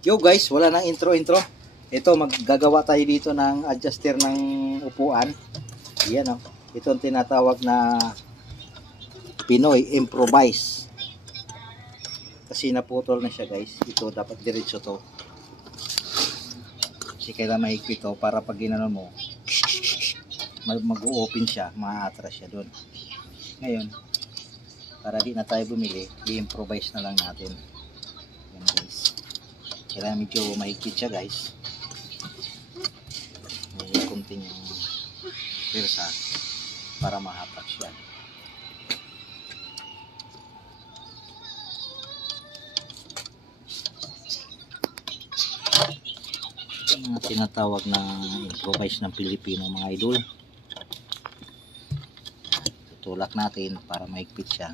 Yo guys, wala nang intro. Ito, maggagawa tayo dito ng adjuster ng upuan. Yan o. Ito ang tinatawag na Pinoy Improvise. Kasi naputol na siya guys. Ito dapat diretso to. Kasi kailangan mahigpit to para pag ginano mo, mag-open siya, ma-atras siya doon. Ngayon, para di na tayo bumili, i-improvise na lang natin. Yan guys. Kailangan medyo mahigpit siya guys. May kunting pirsa para mahatak siya. Yung mga tinatawag na improvise ng Pilipino mga idol. Tutulak natin para mahigpit siya.